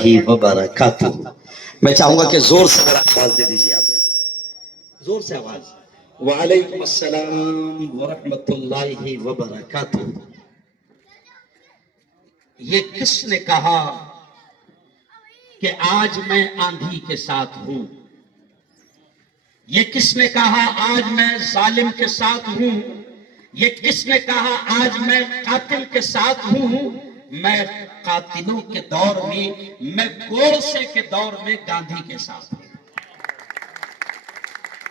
रहमतुल्लाहि व बरकातुहू। मैं चाहूंगा कि जोर से आवाज दे दीजिए, आप जोर से आवाज। वालेकुम अस्सलाम व रहमतुल्लाहि व बरकातुहू। ये किसने कहा कि आज मैं आंधी के साथ हूं? ये किसने कहा आज मैं जालिम के साथ हूं? ये किसने कहा आज मैं कातिल के साथ हूं? मैं कातिलों के दौर में, मैं गोरसे के दौर में गांधी के साथ हूं।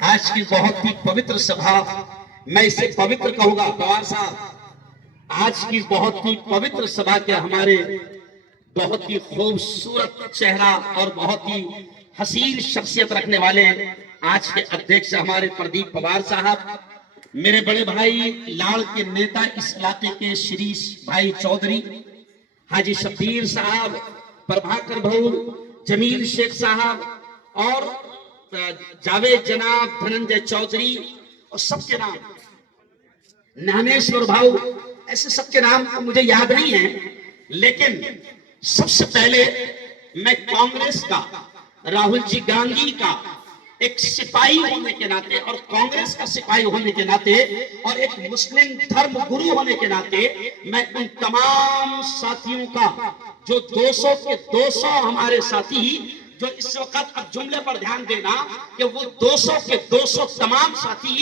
आज की बहुत ही पवित्र सभा, मैं इसे पवित्र कहूंगा पवार साहब, आज की बहुत ही पवित्र सभा के हमारे बहुत ही खूबसूरत चेहरा और बहुत ही हसीन शख्सियत रखने वाले आज के अध्यक्ष हमारे प्रदीप पवार साहब, मेरे बड़े भाई लाल के नेता इस इलाके के शिरीष भाई चौधरी, हाजी शब्बीर साहब, प्रभाकर भाऊ, जमील शेख साहब और जावेद जनाब, धनंजय चौधरी और सबके नाम, ज्ञानेश्वर भाऊ, ऐसे सबके नाम तो मुझे याद नहीं है। लेकिन सबसे पहले मैं कांग्रेस का, राहुल जी गांधी का एक सिपाही होने के नाते और कांग्रेस का सिपाही होने के नाते और एक मुस्लिम धर्म गुरु होने के नाते मैं उन तमाम साथियों का, जो 200 के 200 हमारे साथी जो इस वक्त, अब जुमले पर ध्यान देना कि वो 200 के 200 तमाम साथी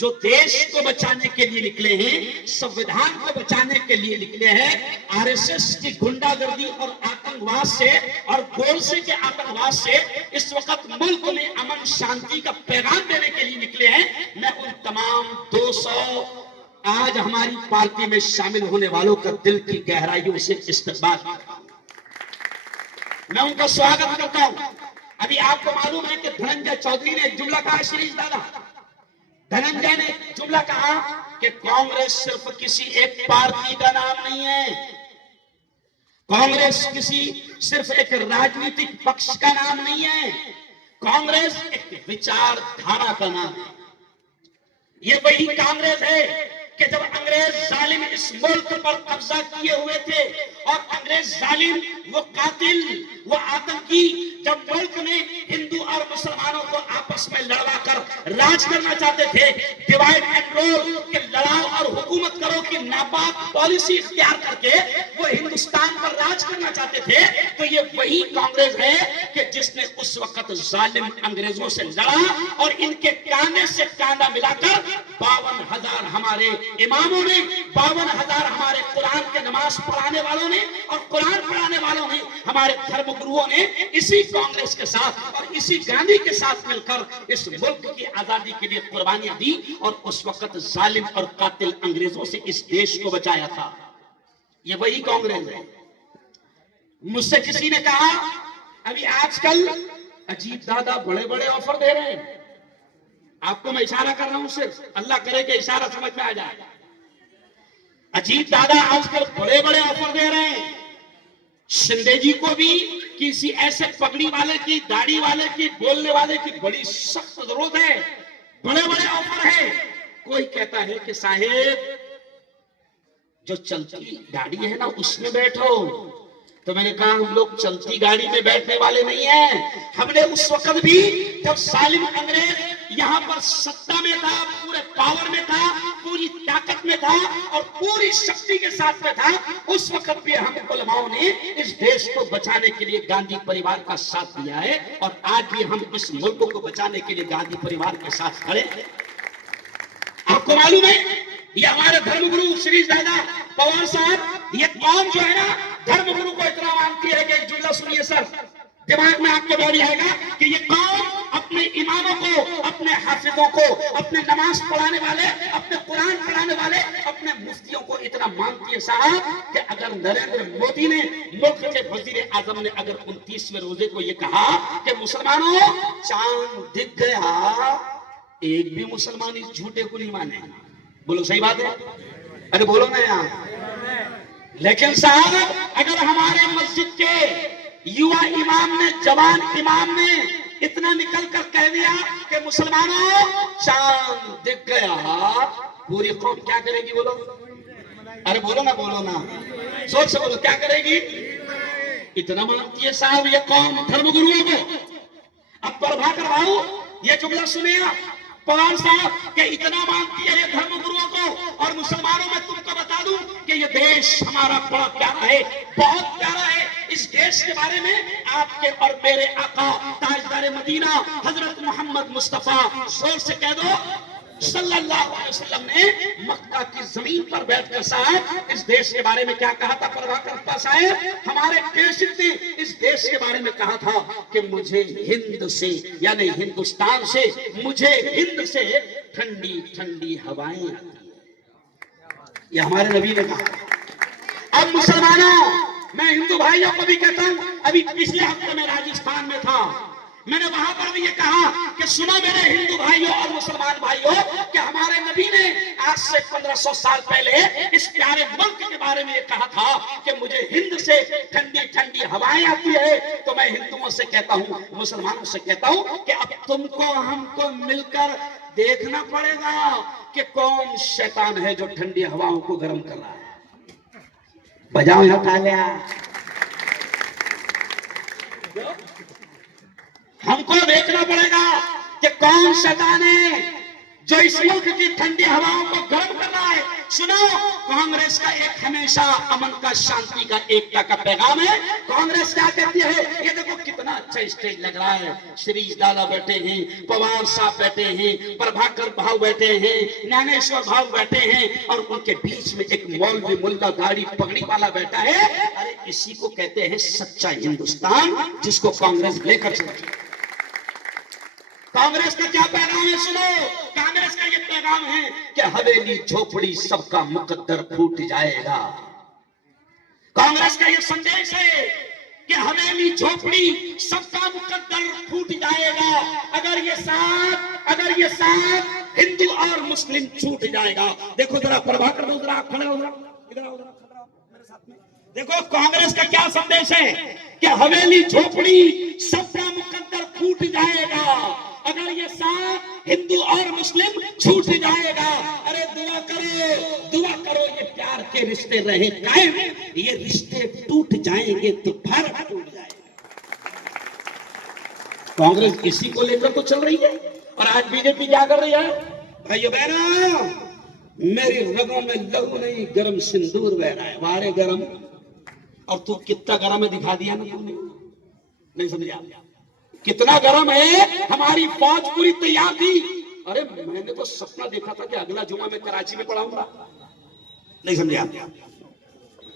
जो देश को बचाने के लिए निकले हैं, संविधान को बचाने के लिए निकले हैं, आरएसएस की गुंडागर्दी और आतंकवाद से और गोरसे के आतंकवाद से इस वक्त मुल्क में अमन शांति का पैगाम देने के लिए निकले हैं, मैं उन तमाम 200 आज हमारी पार्टी में शामिल होने वालों का दिल की गहराइयों से इस्तकबाल करता हूं, मैं उनका स्वागत करता हूं। अभी आपको मालूम है कि धनंजय चौधरी ने एक जुमला कहा, शिरीष दादा, धनंजय ने जुमला कहा कि कांग्रेस सिर्फ किसी एक पार्टी का नाम नहीं है, कांग्रेस किसी सिर्फ एक राजनीतिक पक्ष का नाम नहीं है, कांग्रेस एक विचारधारा का नाम है। ये वही कांग्रेस है कि जब अंग्रेज जालिम इस मुल्क पर कब्जा किए हुए थे और अंग्रेज जालिम, वो कातिल, वो आतंकी, जब मुल्क में हिंदू और मुसलमानों को आपस में लड़वाकर राज करना चाहते थे, डिवाइड एंड रूल के लड़ाओ और हुकूमत करो की नापाक पॉलिसी इख्तियार करके वो हिंदुस्तान पर राज करना चाहते थे, तो ये वही कांग्रेस है कि जिसने उस वक्त जालिम अंग्रेजों से लड़ा और इनके कांधे से कांधा मिलाकर 52,000 हमारे इमामों ने, 52,000 हमारे कुरान के नमाज पढ़ाने वालों ने और कुरान पढ़ाने वालों ने, हमारे धर्म गुरुओं ने इसी कांग्रेस के साथ और इसी गांधी के साथ मिलकर इस मुल्क की आजादी के लिए कुर्बानियां दी और उस वक्त जालिम और कातिल अंग्रेजों से इस देश को बचाया था। ये वही कांग्रेस है। मुझसे किसी ने कहा, अभी आजकल अजीत दादा बड़े बड़े ऑफर दे रहे हैं, आपको मैं इशारा कर रहा हूं, सिर्फ अल्लाह करे कि इशारा समझ में आ जाए। अजीत दादा आजकल बड़े बड़े ऑफर दे रहे हैं, शिंदे जी को भी किसी ऐसे पगड़ी वाले की, दाढ़ी वाले की, बोलने वाले की बड़ी सख्त जरूरत है, बड़े बड़े ऑफर है। कोई कहता है कि साहेब जो चलती गाड़ी है ना उसमें बैठो, तो मैंने कहा हम लोग चलती गाड़ी में बैठने वाले नहीं हैं। हमने उस वक्त भी जब जालिम अंग्रेज यहाँ पर सत्ता में था, पूरे पावर में था, पूरी ताकत में था और पूरी शक्ति के साथ में था, उस वक्त भी हम उलमाओं ने इस देश को बचाने के लिए गांधी परिवार का साथ दिया है और आज भी हम इस मुल्क को बचाने के लिए गांधी परिवार के साथ खड़े हैं। आपको मालूम है, ये हमारे धर्मगुरु श्री दादा पवार साहब, ये कौम जो है ना धर्मगुरु को इतना मानती है कि एक जुमला सुनिए सर, दिमाग में आपको बैठ जाएगा कि ये कौम अपने इमामों को, अपने हाफिजों को, अपने नमाज पढ़ाने वाले, अपने कुरान पढ़ाने वाले, अपने मुफ्तियों को इतना मानती है साहब कि अगर नरेंद्र मोदी ने, मुल्क के वजीर आजम ने अगर 29वें रोजे को ये कहा कि मुसलमानों चांद दिख गया, एक भी मुसलमान इस झूठे को नहीं माने। बोलो सही बात है? अरे बोलो ना यार। लेकिन साहब अगर हमारे मस्जिद के युवा इमाम ने, जवान इमाम ने इतना निकल कर कह दिया कि मुसलमानों चांद दिख गया, पूरी कौम क्या करेगी? बोलो, अरे बोलो ना, बोलो ना, सोच से बोलो, क्या करेगी? इतना मानती है साहब ये कौम धर्मगुरुओं को। अब प्रभाकर भाऊ ये जुमला सुने आप, पवार साहब के इतना मानती है ये धर्मगुरुओं को, और मुसलमानों में तुमको बता दूं कि ये देश हमारा बड़ा प्यारा है, बहुत प्यारा है। इस देश के बारे में आपके और मेरे आका ताजदार मदीना हजरत मोहम्मद मुस्तफा जोर से कह दो सल्लल्लाहु अलैहि वसल्लम ने मक्का की जमीन पर बैठकर साहब इस देश के बारे में क्या कहा था। प्रभाकर साहब हमारे प्रेषित ने इस देश के बारे में कहा था कि मुझे हिंद से यानी हिंदुस्तान से, मुझे हिंद से ठंडी ठंडी हवाएं आती है, ये हमारे नबी ने कहा। अब मुसलमानों, मैं हिंदू भाइयों को भी कहता हूं, अभी पिछले हफ्ते में राजस्थान में था, मैंने वहां पर भी ये कहा कि सुनो मेरे हिंदू भाइयों और मुसलमान भाइयों कि हमारे नबी ने आज से 1500 साल पहले इस प्यारे मुल्क के बारे में ये कहा था कि मुझे हिंद से ठंडी ठंडी हवाएं आती है। तो मैं हिंदुओं से कहता हूं, मुसलमानों से कहता हूं कि अब तुमको हमको मिलकर देखना पड़ेगा कि कौन शैतान है जो ठंडी हवाओं को गर्म कर रहा है। बजाओ यहां तालियां। हमको देखना पड़ेगा कि कौन शैतान है जो इस मुल्क की ठंडी हवाओं को गर्म कर रहा है। सुनो, कांग्रेस का एक हमेशा अमन का, शांति का, एकता का पैगाम है। कांग्रेस क्या कहती है, ये देखो कितना अच्छा स्टेज लग रहा है, श्रीज दादा बैठे हैं, पवार साहब बैठे हैं, प्रभाकर भाव बैठे हैं, ज्ञानेश्वर भाव बैठे हैं, और उनके बीच में एक मौलवी मुल्ला दाढ़ी पगड़ी वाला बैठा है। अरे इसी को कहते हैं सच्चा हिंदुस्तान, जिसको कांग्रेस लेकर चलती है। कांग्रेस का क्या पैगाम है सुनो, कांग्रेस का ये पैगाम है कि हवेली झोपड़ी सबका मुकद्दर फूट जाएगा। कांग्रेस का ये संदेश है कि हवेली झोपड़ी सबका मुकद्दर फूट जाएगा अगर ये साथ हिंदू और मुस्लिम छूट जाएगा। देखो जरा प्रभाकर उधर खड़े हो, इधर मेरे साथ में देखो, कांग्रेस का क्या संदेश है कि हवेली झोपड़ी सबका मुकद्दर फूट जाएगा अगर ये साथ हिंदू और मुस्लिम छूट जाएगा। अरे दुआ करो ये प्यार के रिश्ते रहे कायम, ये रिश्ते टूट जाएंगे तो भारत टूट जाएगा। कांग्रेस इसी को लेकर तो चल रही है, और आज बीजेपी क्या कर रही है। भाइयों बहनों, मेरी रगों में लहू नहीं, गरम सिंदूर बह रहा है, वारे गरम। और तू कितना गरम है दिखा दिया ना तूने, नहीं समझा कितना गरम है। हमारी फौज पूरी तैयार थी। अरे मैंने तो सपना देखा था कि अगला जुमा मैं कराची में पढ़ाऊंगा, नहीं समझा।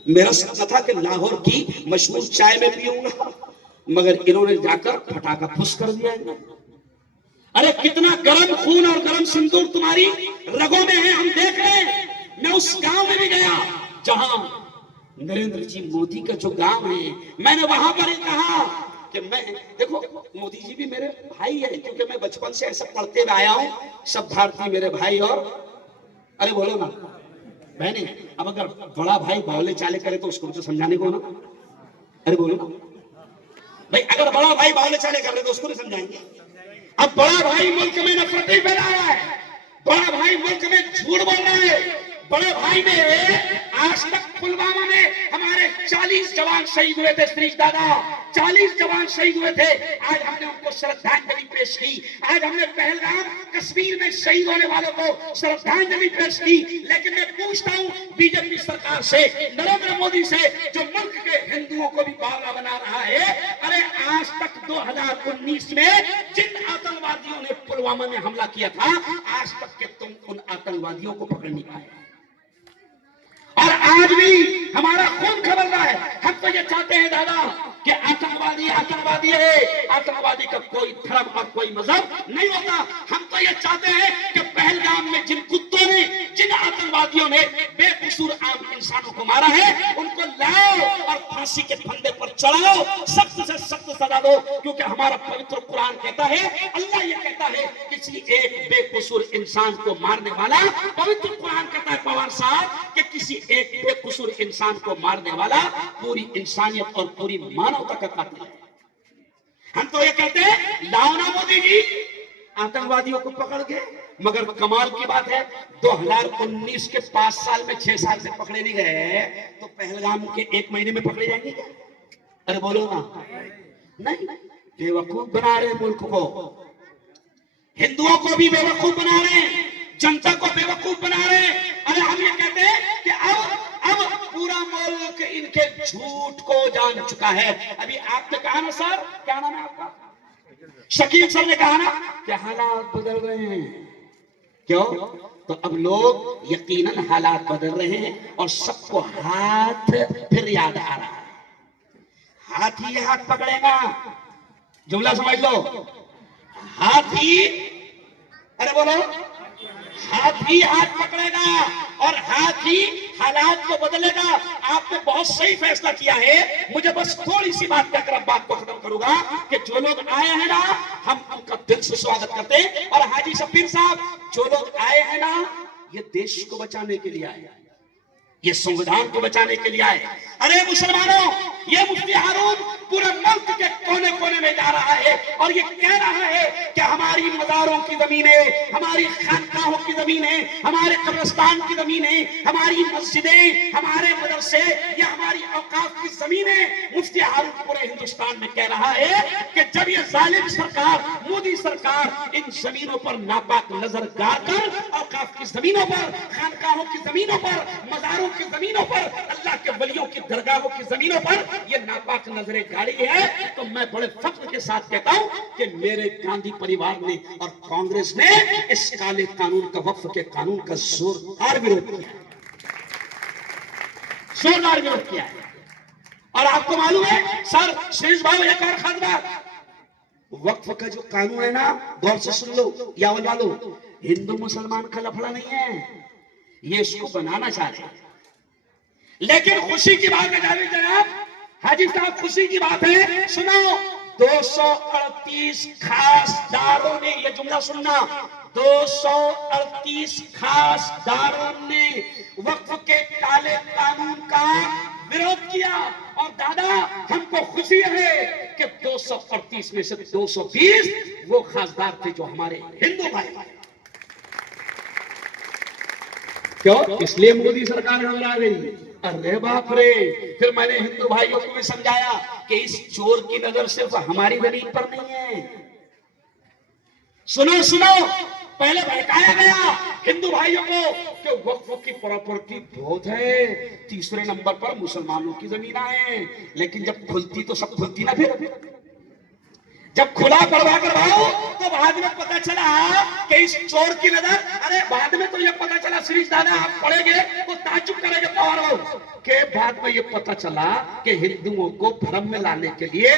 मेरा सपना था कि लाहौर की मशहूर चाय में पीऊंगा, मगर इन्होंने जाकर फटाका फुस कर दिया। अरे कितना गरम खून और गरम सिंदूर तुम्हारी रगों में है, हम देख रहे हैं। मैं उस गांव में भी गया जहां नरेंद्र जी मोदी का जो गांव है, मैंने वहां पर ही कहा कि मैं देखो, मोदी जी भी मेरे भाई है, क्योंकि मैं बचपन से ऐसा पढ़ते हुए आया हूं, सब भारतीय मेरे भाई। और अरे बोलो ना बहने, अब अगर बड़ा भाई बावले चाले करे तो उसको तो समझाने को ना, अरे बोलो ना भाई, अगर बड़ा भाई बावले चाले कर रहे तो उसको नहीं समझाएंगे। अब बड़ा भाई मुल्क में नफरत फैला रहा है, बड़ा भाई मुल्क में झूठ बोल रहा है। बड़े भाई ने आज तक पुलवामा में हमारे 40 जवान शहीद हुए थे, श्रीज दादा 40 जवान शहीद हुए थे। आज हमने उनको श्रद्धांजलि पेश की, आज हमने पहलगाम कश्मीर में शहीद होने वालों को श्रद्धांजलि पेश की। लेकिन मैं पूछता हूं बीजेपी सरकार से, नरेंद्र मोदी से, जो मुल्क के हिंदुओं को भी बावला बना रहा है, अरे आज तक 2019 में जिन आतंकवादियों ने पुलवामा में हमला किया था, आज तक के तुम उन आतंकवादियों को पकड़ नहीं पाए, और आज भी हमारा खून खबल रहा है। हम तो ये चाहते हैं दादा कि आतंकवादी है, आतंकवादी का कोई धर्म और कोई मजहब नहीं होता। हम तो ये चाहते हैं कि पहलगाम में जिन कुत्तों ने, जिन आतंकवादियों ने बेकसूर आम इंसानों को मारा है, उनको लाओ और फांसी के फंदे पर चढ़ाओ, सख्त से सख्त सजा दो। क्योंकि हमारा पवित्र कुरान कहता है, अल्लाह ये कहता है, किसी एक बेकसूर इंसान को मारने वाला, पवित्र कुरान कहता है पवार साहब कि किसी एक बेकसूर इंसान को मारने वाला पूरी इंसानियत और पूरी मानवता का कातिल है। हम तो ये कहते हैं, लाओ ना मोदी जी आतंकवादियों को पकड़ के। मगर कमाल की बात है, 2019 के 5 साल में 6 साल से पकड़े नहीं गए, तो पहलगाम के 1 महीने में पकड़े जाएंगे क्या? अरे बोलो ना, नहीं, बेवकूफ बना रहे मुल्क को, हिंदुओं को भी बेवकूफ बना रहे हैं, जनता को बेवकूफ बना रहे हैं। अरे हम ये कहते हैं कि अब पूरा मुल्क इनके झूठ को जान चुका है। अभी आपने कहा ना सर, क्या नाम है आपका, शकील सर ने कहा ना कि हालात बदल रहे हैं, क्यों? तो अब लोग यकीनन हालात बदल रहे हैं और सबको हाथ फिर याद आ रहा है। हाथ ही हाथ पकड़ेगा, जुमला समझ लो, हाथ ही, अरे बोलो, हाथ ही हाथ पकड़ेगा और हाथ ही हालात को बदलेगा। आपने बहुत सही फैसला किया है। मुझे बस थोड़ी सी बात कहकर अब बात को खत्म करूंगा कि जो लोग आए हैं ना, हम उनका दिल से स्वागत करते हैं। और हाजी शब्बीर साहब, जो लोग आए हैं ना, ये देश को बचाने के लिए आए, ये संविधान को बचाने के लिए आए। अरे मुसलमानों, ये मुफ्ती हारून पूरे मुल्क के कोने कोने में जा रहा है और ये कह रहा है कि हमारी मज़ारों की जमीनें, हमारी खानकाहों की जमीनें, हमारे कब्रिस्तान की जमीनें, हमारी मस्जिदें, हमारे मदरसे, या हमारी औकाफ की जमीनें। मुफ्ती हारून पूरे हिंदुस्तान में कह रहा है कि जब ये जालिम सरकार, मोदी सरकार इन जमीनों पर नापाक नजर गार कर, औकाफ की जमीनों पर, खानकाहों की जमीनों पर, मज़ारों की जमीनों पर, अल्लाह के वलियों की दरगाहों की जमीनों पर ये नापाक नजरें गाड़ी है, तो मैं बड़े फख्र के साथ कहता हूं कि मेरे गांधी परिवार ने और कांग्रेस ने इस काले कानून का, वक्फ के कानून का जोरदार विरोध किया, जोरदार विरोध किया है। और आपको मालूम है सर, शेष भाई, एक और खास बात, वक्फ का जो कानून है ना, गौर से सुन लो यावल वालों, हिंदू मुसलमान का लफड़ा नहीं है, ये इसको बनाना चाह रहे हैं। लेकिन खुशी की बात है जावेद जनाब, हाजी साहब, खुशी की बात है, सुनो, 238 खासदारों ने, ये जुमला सुनना, 238 खासदारों ने वक्फ के काले कानून का विरोध किया। और दादा, हमको खुशी है कि 238 में से 220 वो खासदार थे जो हमारे हिंदू भाई। क्यों? इसलिए मोदी सरकार घबरा गई। अरे बाप रे, फिर मैंने हिंदू भाइयों को भी समझाया कि इस चोर की नजर सिर्फ हमारी जमीन पर नहीं है। सुनो सुनो, पहले भड़काया गया हिंदू भाइयों को कि वक्फ की प्रॉपर्टी बहुत है, तीसरे नंबर पर मुसलमानों की जमीन है। लेकिन जब खुलती तो सब खुलती ना, फिर जब खुला करवा कर भाओ तो बाद में पता चला कि इस चोर की नजर, अरे बाद में तो ये पता चला, श्री दादा आप पढ़ेंगे तो ताज्जुब करेंगे पवार के बाद में ये पता चला कि हिंदुओं को भ्रम में लाने के लिए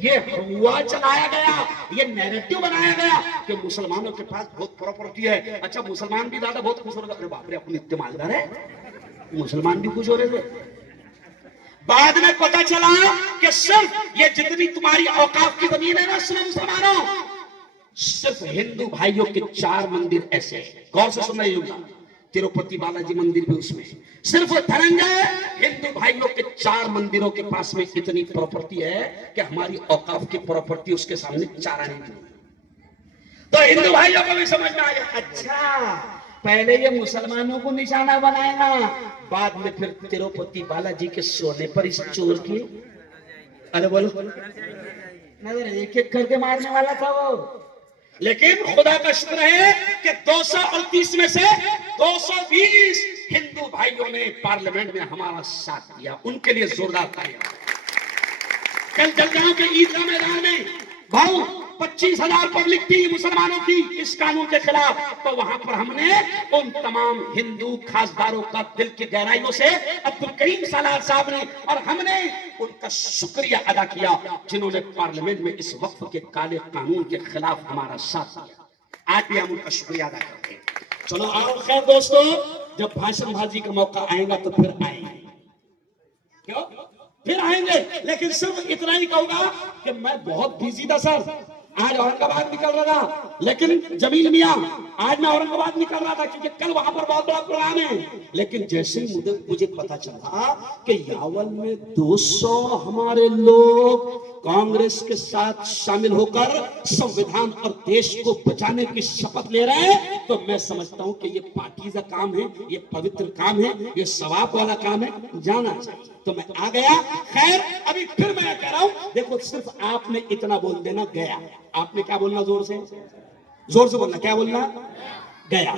ये हुआ चलाया गया, ये नैरेटिव बनाया गया कि मुसलमानों के पास बहुत प्रॉपर्टी है। अच्छा, मुसलमान भी दादा बहुत खुश हो रहे, बाप रे अपनी इतने मालदार है, मुसलमान भी खुश हो रहे थे। बाद में पता चला कि सिर्फ ये जितनी तुम्हारी औकाफ की जमीन है ना, सुनो मुसलमानों, सिर्फ हिंदू भाइयों के 4 मंदिर ऐसे, गौर से सुन रहे होगा, तिरुपति बालाजी मंदिर भी उसमें, सिर्फ धनंजय हिंदू भाइयों के 4 मंदिरों के पास में इतनी प्रॉपर्टी है कि हमारी औकाफ की प्रॉपर्टी उसके सामने चारा नहीं। तो हिंदू भाइयों को भी समझ में आया, अच्छा पहले ये मुसलमानों को निशाना बनाएगा, बाद में फिर तिरुपति बालाजी के सोने पर इस चोर की, अरे बोलो, नजर एक एक करके मारने वाला था वो। लेकिन खुदा का शुक्र है कि 238 में से 220 हिंदू भाइयों ने पार्लियामेंट में हमारा साथ दिया, उनके लिए जोरदार तालियां। कल जलगांव के ईदगाह मैदान में भाऊ 25,000 पब्लिक थी मुसलमानों की इस कानून के खिलाफ, तो वहां पर हमने उन तमाम हिंदू खासदारों का दिल की गहराइयों से अब्दुल करीम सालार साहब ने और हमने उनका शुक्रिया अदा किया जिन्होंने पार्लियामेंट में इस वक्फ के काले कानून के खिलाफ हमारा साथ दिया। आज भी हम उनका शुक्रिया अदा करते हैं। चलो आओ खैर दोस्तों, जब भाषणबाजी का मौका आएगा तो फिर आएंगे, क्यों फिर आएंगे। लेकिन सिर्फ इतना ही कहूंगा कि मैं बहुत बिजी था सर, आज औरंगाबाद निकल रहा था, लेकिन जमील मियां आज मैं औरंगाबाद निकल रहा था क्योंकि कल वहां पर बहुत बड़ा प्रोग्राम है। लेकिन जैसे ही मुझे पता चला कि यावल में 200 हमारे लोग कांग्रेस के साथ शामिल होकर संविधान और देश को बचाने की शपथ ले रहे हैं, तो मैं समझता हूं कि ये पाकीज़ा काम है, ये पवित्र काम है, ये सवाब वाला काम है, जाना चाहिए। तो मैं आ गया। खैर अभी फिर मैं कह रहा हूं, देखो सिर्फ आपने इतना बोल देना गया। आपने क्या बोलना, जोर से बोलना, क्या बोलना, गया।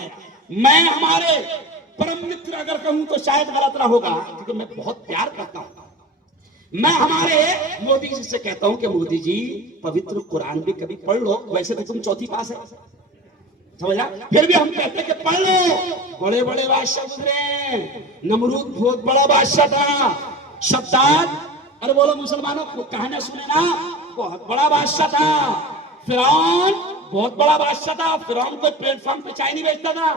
मैं हमारे परम मित्र अगर कहूं तो शायद गलत ना होगा, क्योंकि मैं बहुत प्यार करता हूं। मैं हमारे मोदी जी से कहता हूं कि मोदी जी पवित्र कुरान भी कभी पढ़ लो। वैसे तो तुम चौथी पास है, समझा, फिर भी हम कहते हैं कि पढ़ लो। बड़े बड़े बादशाह गुजरे, नमरूद बहुत बड़ा बादशाह था, शद्दाद, अरे बोलो मुसलमानों को कहानी सुने ना, बहुत बड़ा बादशाह था। फिरौन बहुत बड़ा बादशाह था, फिरौन को प्लेटफॉर्म पे चाय नहीं बेचता था,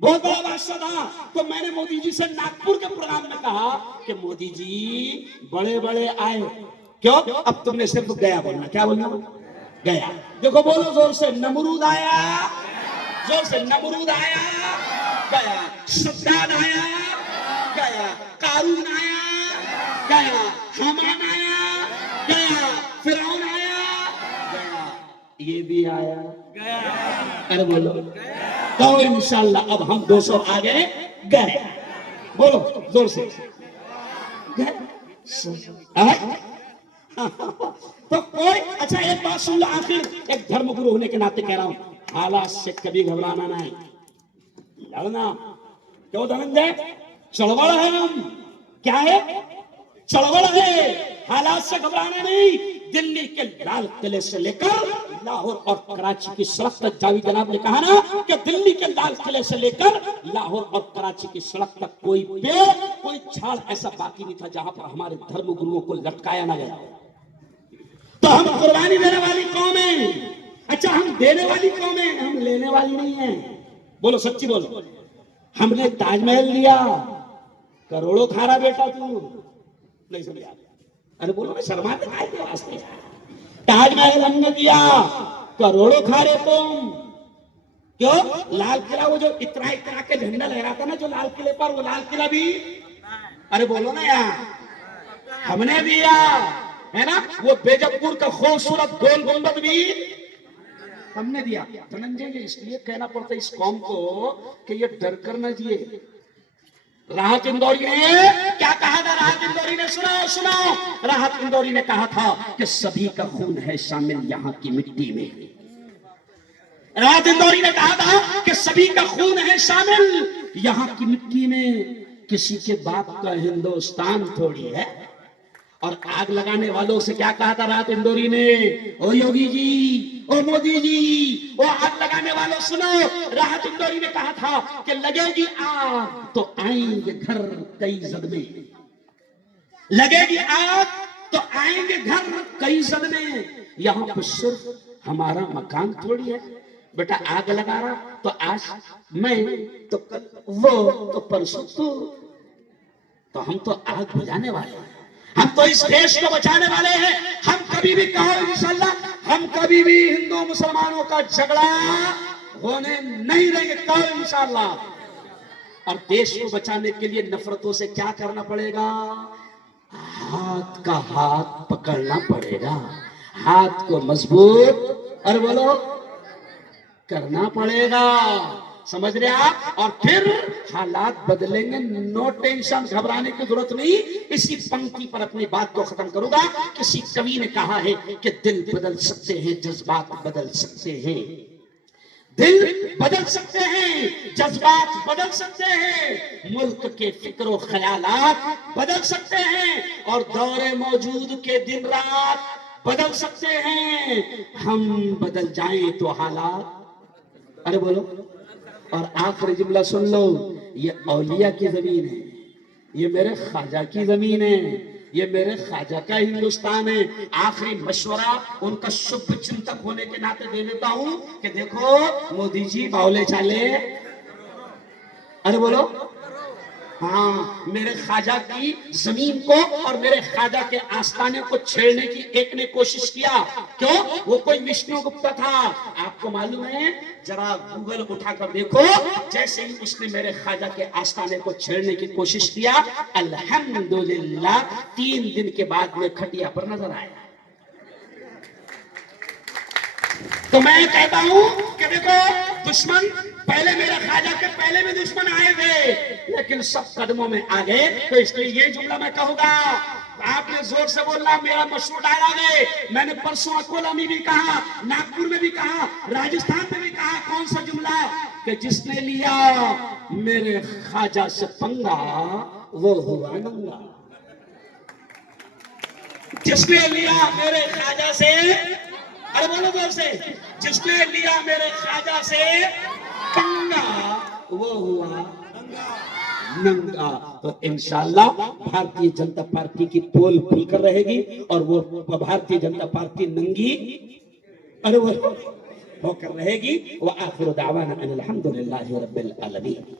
बहुत बड़ा बादशाह था। तो मैंने मोदी जी से नागपुर के प्रोग्राम में कहा कि मोदी जी बड़े बड़े आए, क्यों, अब तुमने सिर्फ गया बोलना, क्या बोलना, गया। देखो बोलो जोर से, नमरूद आया, जोर से, नमरूद आया, गया, शद्दाद आया, गया, कारून आया, गया, हामान आया, गया, फिरौन आया, गया, ये भी आया, गया। अरे बोलो, तो इंशाल्लाह अब हम 200 आगे गए, बोलो जोर से, गए। तो कोई, अच्छा एक बात सुन लो, आखिर एक धर्मगुरु होने के नाते कह रहा हूं, हालात से कभी घबराना नहीं, लड़ना। क्यों धनंजय, चढ़वड़ है हम, क्या है, चढ़वड़ है, हालात से घबराना नहीं। दिल्ली के लाल किले से लेकर लाहौर और कराची की सड़क तक, जावेद जनाब ने कहा ना कि दिल्ली के लाल किले से लेकर लाहौर और कराची की सड़क तक कोई पेड़, कोई झाड़ ऐसा बाकी नहीं था जहां पर हमारे धर्म गुरुओं को लटकाया ना गया। तो हम कुर्बानी देने वाली कौम है। अच्छा, हम देने वाली कौम है, हम लेने वाली नहीं है। बोलो सच्ची बोलो, हमने ताजमहल लिया, करोड़ों खा रहा बेटा तू, नहीं समझा, अरे बोलो मैं शर्मा के वास्ते, ताजमहल हमने दिया, करोड़ों खा रहे तुम, क्यों, लाल किला, वो जो इतरा इतरा के झंडा लहराता ना जो लाल किले पर, वो लाल किला भी, अरे बोलो ना यार, हमने दिया है ना। वो बेजपुर का खूबसूरत गोल गुंबद भी हमने दिया। धनंजय, इसलिए कहना पड़ता है इस कौम को कि ये डर कर न जिए। राहत इंदौरी ने क्या कहा था, राहत इंदौरी ने, सुनो सुनो, राहत इंदौरी ने कहा था कि सभी का खून है शामिल यहाँ की मिट्टी में। राहत इंदौरी ने कहा था कि सभी का खून है शामिल यहाँ की मिट्टी में, किसी के बाप का हिंदुस्तान थोड़ी है। और आग लगाने वालों से क्या कहा था राहत इंदौरी ने, ओ योगी जी, ओ मोदी जी, ओ आग लगाने वालों सुनो, राहत इंदौरी ने कहा था कि लगेगी आग तो आएंगे घर कई सदमे, लगेगी आग तो आएंगे घर कई सदमे, यहाँ पर सिर्फ हमारा मकान थोड़ी है। बेटा आग लगा रहा तो आज मैं, तो कल वो, तो परसों तो हम तो आग बुझाने वाले हैं, हम तो इस देश को बचाने वाले हैं। हम कभी भी, कहो इंशाल्लाह, हम कभी भी हिंदू मुसलमानों का झगड़ा होने नहीं देंगे, कहो इंशाल्लाह। और देश को बचाने के लिए नफरतों से क्या करना पड़ेगा, हाथ का हाथ पकड़ना पड़ेगा, हाथ को मजबूत और बोलो करना पड़ेगा, समझ रहे आप। और फिर हालात बदलेंगे, नो टेंशन, घबराने की जरूरत नहीं। इसी पंक्ति पर अपनी बात को खत्म करूंगा। किसी कवि ने कहा है कि दिल बदल सकते हैं, जज्बात बदल सकते हैं, दिल बदल सकते हैं, जज्बात बदल सकते हैं, मुल्क के फिक्र ख्यालात बदल सकते हैं, और दौरे मौजूद के दिन रात बदल सकते हैं। हम बदल जाएं तो हालात, अरे बोलो। और आखिरी जुमला सुन लो, ये औलिया की जमीन है, ये मेरे ख्वाजा की जमीन है, ये मेरे ख्वाजा का हिंदुस्तान है। आखिरी मशवरा उनका शुभ चिंतक होने के नाते दे देता हूं कि देखो मोदी जी बावले चाले, अरे बोलो, हाँ, मेरे ख्वाजा की जमीन को और मेरे ख्वाजा के आस्थाने को छेड़ने की एक ने कोशिश किया। क्यों, वो कोई विष्णु गुप्ता था, आपको मालूम है, जरा गूगल उठाकर देखो। जैसे ही उसने मेरे ख्वाजा के आस्थाने को छेड़ने की कोशिश किया, अल्हम्दुलिल्लाह 3 दिन के बाद में खटिया पर नजर आया। तो मैं कहता हूं कि देखो, दुश्मन पहले मेरे ख्वाजा के पहले भी दुश्मन आए थे, लेकिन सब कदमों में आ गए। तो इसलिए ये जुमला मैं कहूंगा, आपने जोर से बोलना, मेरा मशहूर डायलॉग है। मैंने परसों अकोला में भी कहा, नागपुर में भी कहा, राजस्थान में भी कहा। कौन सा जुमला? कि जिसने लिया मेरे ख्वाजा से पंगा वो हुआ नंगा। जिसने लिया मेरे ख्वाजा से, अरे बोलो जोर से, जिसने लिया मेरे ख्वाजा से पंगा वो हुआ नंगा। तो इंशाअल्लाह भारतीय जनता पार्टी की पोल खुलकर रहेगी और वो भारतीय जनता पार्टी नंगी, अरे वो होकर रहेगी। व आखिर दावाना अनिल हम्दुलिल्लाहि रब्बिल आलमीन।